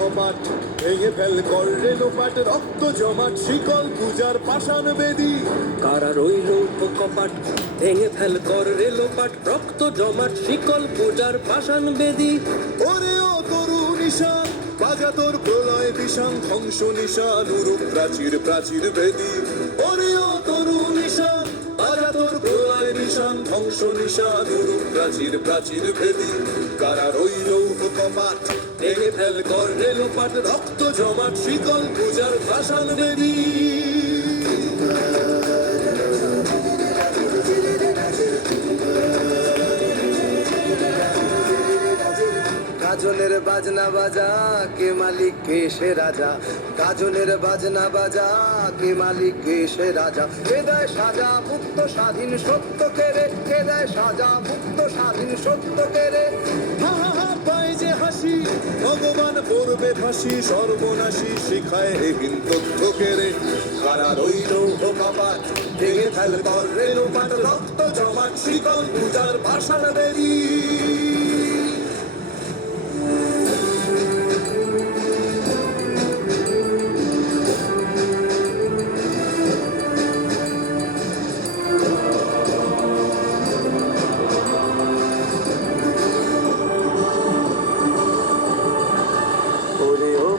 কপাট ভেঙে ফেল কর রেলোপাট, রক্ত জমাট শিকল পূজার পাষাণ বেদী। কারা রইল কপাট ভেঙে ফেল কর রেলোপাট, রক্ত জমাট শিকল পূজার পাষাণ বেদী। ওরে ও তরু নিশান বাজা তোর প্রলয় বিষাণ, ধ্বংস নিশান উরূপ প্রাচীর প্রাচীর বেদী। ওরে ও তরু নিশান বাজা তোর প্রলয় নিশান, ধ্বংস নিশান উরূপ প্রাচীর প্রাচীর বেদী। কারা রইল কপাট ভেঙে ফেল কর রেলোপাট, রক্ত জমাট শিকল পূজার পাষাণ বেদী। গাজনের বাজনা বাজা কে মালিক কে সে রাজা, গাজনের বাজনা বাজা কে মালিক কে সে রাজা। কে দেয় সাজা মুক্ত স্বাধীন সত্য কেড়ে, কে দেয় সাজা মুক্ত স্বাধীন সত্য কেড়ে। হা হা হা পায় যে হাসি ভগবান পড়বে ফাঁসি, সর্বনাশী শিখায় এহীন তথ্য কেড়ে। কারা রইল কপাট ভেঙে ফেল কর রেলোপাট, রক্ত জমাট শিকল পূজার পাষাণ বেদী।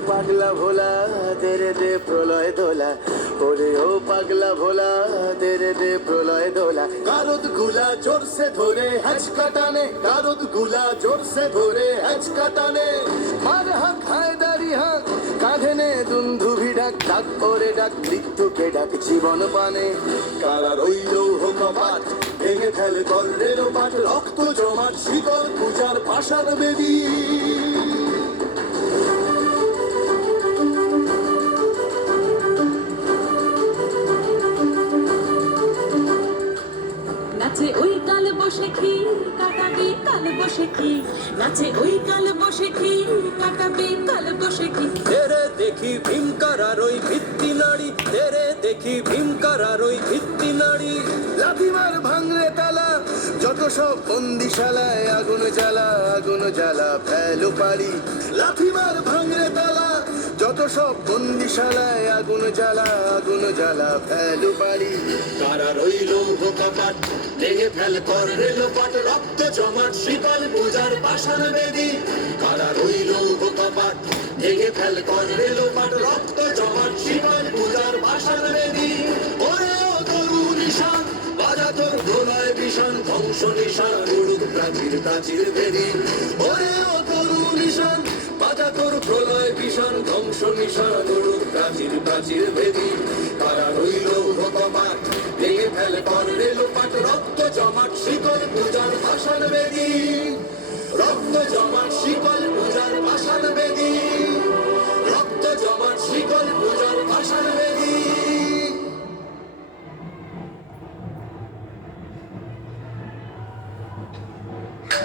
পাগলা ভোলা তেরে দে প্রলয় দোলা, ওরে ও পাগলা ভোলা তেরে দে প্রলয় দোলা। কারুদ গুলা জোর সে ধরে হ্যাচকা টানে, কারুদ গুলা জোর সে ধরে হ্যাচকা টানে। মার হাক হায়দারি হাক কাঁধে নে দুন্ধুভি ডাক, ডাক ওরে ডাক মৃত্যুকে ডাক জীবন পানে। কারা রইল কপাট ভেঙে ফেল কর রেলোপাট, রক্ত জমাট শিকল পূজার পাষাণ বেদী। নাচে ওই কাল বসেখি কাটাবে কাল বসেখি, নাচে ওই কাল বসেখি কাটাবে কাল বসেখি। তেরে দেখি ভীমকারার ওই ভিত্তি নাড়ি, তেরে দেখি ভীমকারার ওই ভিত্তি নাড়ি। লাথিমার ভাঙরে তালা যত সব বন্দিশালায়, আগুন জ্বালা আগুন জ্বালা ফেলো পারি। লাথিমার ভাঙরে তালা যত সব বন্দিশালায়, আগুন জ্বালা আগুন জ্বালা ফেলো পারি। কারা রইল কপাট ভেঙে ফেল কর রেলোপাট, রক্ত জমাট শিকল পূজার পাষাণ বেদী। কারা রইল কপাট ভেঙে ফেল কর রেলোপাট, রক্ত জমাট শিকল পূজার পাষাণ বেদী। ওরে ও তরু নিশান বাজা তোর প্রলয় বিষাণ, ধ্বংস নিশান উড়ুক প্রাচীর প্রাচীর বেদী। ওরে ও তরু নিশান বাজা তোর প্রলয় বিষাণ, ধ্বংস নিশান উড়ুক প্রাচীর প্রাচীর বেদী। কারা রইল কপাট ভেঙে ফেল কর রেলোপাট, রক্ত জমাট শিকল পূজার পাষাণ বেদী। রক্ত জমাট শিকল পূজার পাষাণ বেদী, রক্ত জমাট শিকল পূজার পাষাণ বেদী।